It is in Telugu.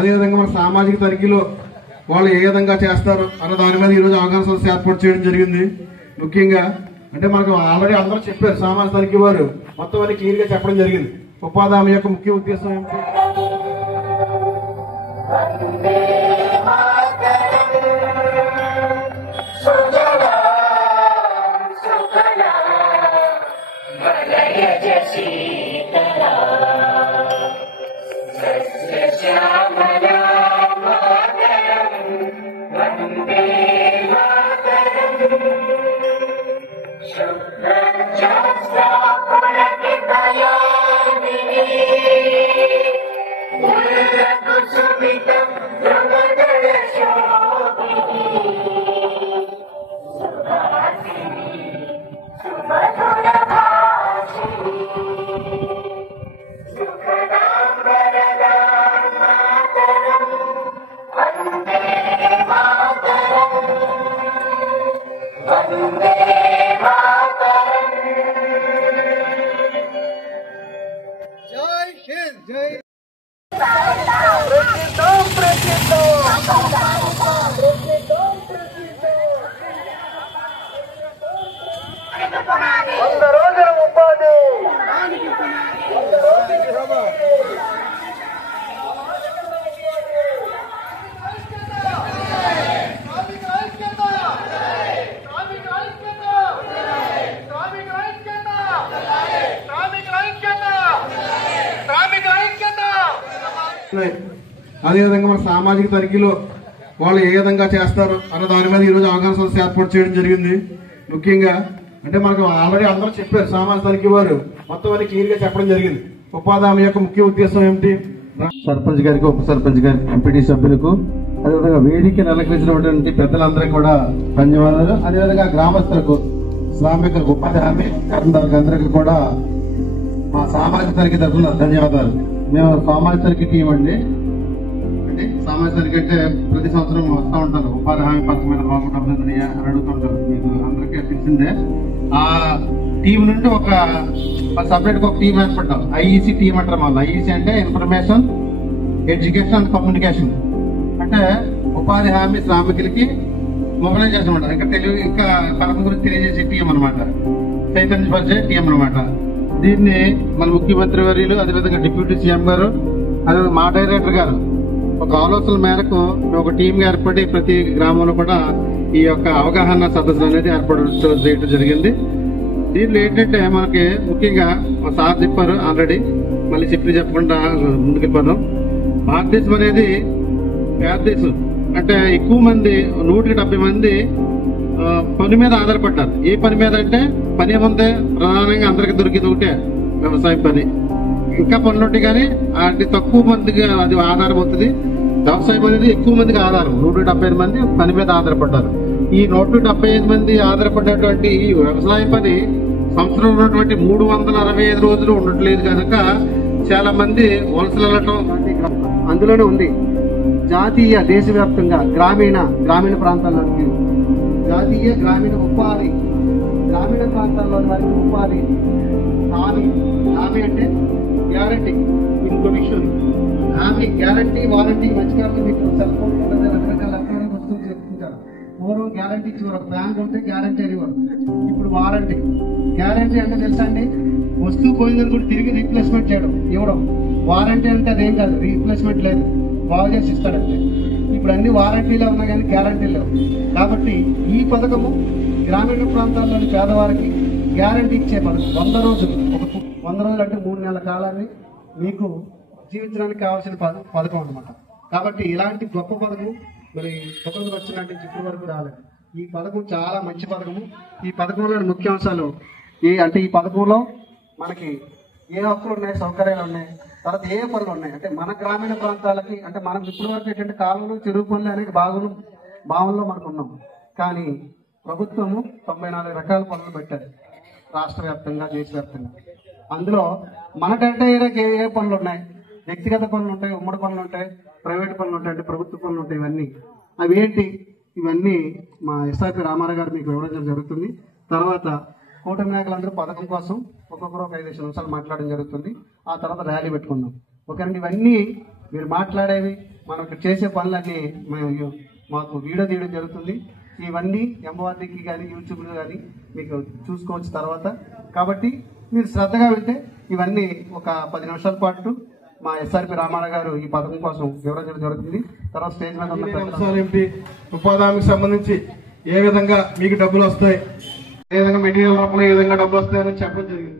అదేవిధంగా మన సామాజిక తనిఖీలో వాళ్ళు ఏ విధంగా చేస్తారు అన్న దాని మీద ఈరోజు అవగాహన సదస్సు ఏర్పాటు చేయడం జరిగింది. ముఖ్యంగా అంటే మనకు ఆల్రెడీ అందరూ చెప్పారు, సామాజిక తనిఖీ వారు మొత్తం అన్ని క్లియర్ గా చెప్పడం జరిగింది. ఉపాధి హామీ యొక్క ముఖ్య ఉద్దేశం ఏమిటి? అదేవిధంగా మన సామాజిక తనిఖీలో వాళ్ళు ఏ విధంగా చేస్తారు అన్న దాని మీద ఈరోజు అవగాహన సదస్సు ఏర్పాటు చేయడం జరిగింది. ముఖ్యంగా అంటే మనకు ఆల్రెడీ అందరూ చెప్పారు, సామాజిక తనిఖీ వారు మొత్తం అన్ని క్లియర్ గా చెప్పడం జరిగింది. ఉపాధి హామీ యొక్క ముఖ్య ఉద్దేశం ఏమిటి? సర్పంచ్ గారికి, ఉప సర్పంచ్ గారికి, ఎంపీటీ సభ్యులకు, అదేవిధంగా వేదికను అలంకరించినటువంటి పెద్దలందరికీ కూడా ధన్యవాదాలు. అదేవిధంగా గ్రామస్తులకు, శ్రామికులకు, ఉపాధి హామీ అందరికీ కూడా మా సామాజిక తనిఖీ తరఫున ధన్యవాదాలు. మేము సామాజిక తనిఖీ టీం అండి. సామాజిక తనిఖీ అంటే ప్రతి సంవత్సరం వస్తూ ఉంటారు, ఉపాధి హామీ పథకం మీద బాగుంటుంది అని అడుగుతుంటారు. మీకు అందరికీ తెలిసిందే. ఆ టీం నుండి ఒక సపరేట్ ఒక టీం ఏర్పడ్డాం, ఐఈసీ టీం అంటారు. మళ్ళీ ఐఈసీ అంటే ఇన్ఫర్మేషన్, ఎడ్యుకేషన్ అండ్ కమ్యూనికేషన్. అంటే ఉపాధి హామీ శ్రామికులకి మొబైలైజ్ చేస్తామంటారు. ఇంకా పథకం గురించి తెలియజేసే టీం అనమాట, చైతన్యపరిచే టీం అనమాట. దీన్ని మన ముఖ్యమంత్రి వర్యులు, అదేవిధంగా డిప్యూటీ సీఎం గారు, అదేవిధంగా మా డైరెక్టర్ గారు ఒక ఆలోచన మేరకు ఒక టీం ఏర్పడి ప్రతి గ్రామంలో కూడా ఈ యొక్క అవగాహన సదస్సులు అనేది ఏర్పాటు చేయడం జరిగింది. దీనిలో ఏంటంటే మనకి ముఖ్యంగా సార్ చెప్పారు ఆల్రెడీ, మళ్ళీ చెప్పకుండా ముందుకెళ్ళిపోదాం. భారతదేశం అనేది పేద దేశం. అంటే ఎక్కువ మంది 170 మంది పని మీద ఆధారపడ్డారు. ఏ పని మీద అంటే పని ఏముంది, ప్రధానంగా అందరికి దొరికింది ఒకటే, వ్యవసాయం పని. ఇంకా పనులు ఉంటాయి కానీ అది తక్కువ మందికి అది ఆధారం అవుతుంది. వ్యవసాయం అనేది ఎక్కువ మందికి ఆధారం. 175 మంది పని మీద ఆధారపడ్డారు. ఈ 175 మంది ఆధారపడినటువంటి ఈ వ్యవసాయ పని సంవత్సరంలో ఉన్నటువంటి 365 రోజులు ఉండట్లేదు కనుక చాలా మంది వలసలు వెళ్ళటం అందులోనే ఉంది. జాతీయ దేశవ్యాప్తంగా గ్రామీణ ప్రాంతాల్లోకి జాతీయ గ్రామీణ ఉపాధి, గ్రామీణ ప్రాంతాల్లోని వారికి ఉపాధి హామీ అంటే గ్యారంటీ. ఇంకో విషయం, హామీ, గ్యారంటీ, వారంటీ. మధ్యకాలంలో మీకు సెల్ ఫోన్ రకరకాల వస్తువులు చెప్తుంటారు. పూర్వం గ్యారంటీ ఇచ్చేవారు, ఒక బ్యాంక్ ఉంటే గ్యారంటీ అనేవారు. ఇప్పుడు వారంటీ. గ్యారంటీ అంటే తెలుసా అండి, వస్తువు పోయిందని కూడా తిరిగి రీప్లేస్మెంట్ చేయడం, ఇవ్వడం. వారంటీ అంటే అదేం కాదు, రీప్లేస్మెంట్ లేదు, బాగు చేసి ఇస్తాడంటే. ఇప్పుడు అన్ని వారంటీలో ఉన్నా కానీ గ్యారంటీ లేవు. కాబట్టి ఈ పథకము గ్రామీణ ప్రాంతాల్లోని పేదవారికి గ్యారంటీ ఇచ్చే పథకం. 100 రోజులు, ఒక 100 రోజులు అంటే 3 నెలల కాలాన్ని మీకు జీవించడానికి కావాల్సిన పథకం అన్నమాట. కాబట్టి ఇలాంటి గొప్ప పథకం మరి ఒకరికి వచ్చినట్టు ఇప్పటి వరకు రాలేదు. ఈ పథకం చాలా మంచి పథకము. ఈ పథకంలోని ముఖ్యాంశాలు అంటే ఈ పథకంలో మనకి ఏ హక్కులు ఉన్నాయి, సౌకర్యాలు ఉన్నాయి, తర్వాత ఏ పనులు ఉన్నాయి అంటే మన గ్రామీణ ప్రాంతాలకి. అంటే మనం ఇప్పటి వరకు ఏంటంటే కాలువలు, చెరువు పనులు అనేక భావనలో మనకు ఉన్నాం. కానీ ప్రభుత్వము 94 రకాల పనులు పెట్టారు రాష్ట్ర వ్యాప్తంగా, దేశవ్యాప్తంగా. అందులో మన డెల్టా ఏరియాకి ఏ పనులు ఉన్నాయి, వ్యక్తిగత పనులు ఉంటాయి, ఉమ్మడి పనులు ఉంటాయి, ప్రైవేట్ పనులు ఉంటాయి, అంటే ప్రభుత్వ పనులు ఉంటాయి. అవి ఏంటి, ఇవన్నీ మా ఎస్ఆర్పి రామారావు గారు మీకు వివరించడం జరుగుతుంది. తర్వాత కూటమి నాయకులందరూ పథకం కోసం ఒక్కొక్కరు ఒక 5 నిమిషాలు మాట్లాడడం జరుగుతుంది. ఆ తర్వాత ర్యాలీ పెట్టుకుందాం. ఓకేనండి. ఇవన్నీ మీరు మాట్లాడేవి మనం ఇక్కడ చేసే పనులన్నీ మాకు వీడియో తీయడం జరుగుతుంది. ఇవన్నీ ఎంఓఆర్డీకి కానీ యూట్యూబ్లో కానీ మీకు చూసుకోవచ్చు తర్వాత. కాబట్టి మీరు శ్రద్ధగా వెళ్తే ఇవన్నీ ఒక 10 నిమిషాల పాటు మా ఎస్ఆర్పి రామారావు గారు ఈ పథకం కోసం వివరించడం జరుగుతుంది. తర్వాత స్టేజ్ మీద ఉన్న అంశాలు ఏమిటి, ఉపాధి హామీకి సంబంధించి ఏ విధంగా మీకు డబ్బులు వస్తాయి, ఏ విధంగా మెటీరియల్ రూపంలో ఏ విధంగా డబ్బులు వస్తాయని చెప్పడం జరిగింది.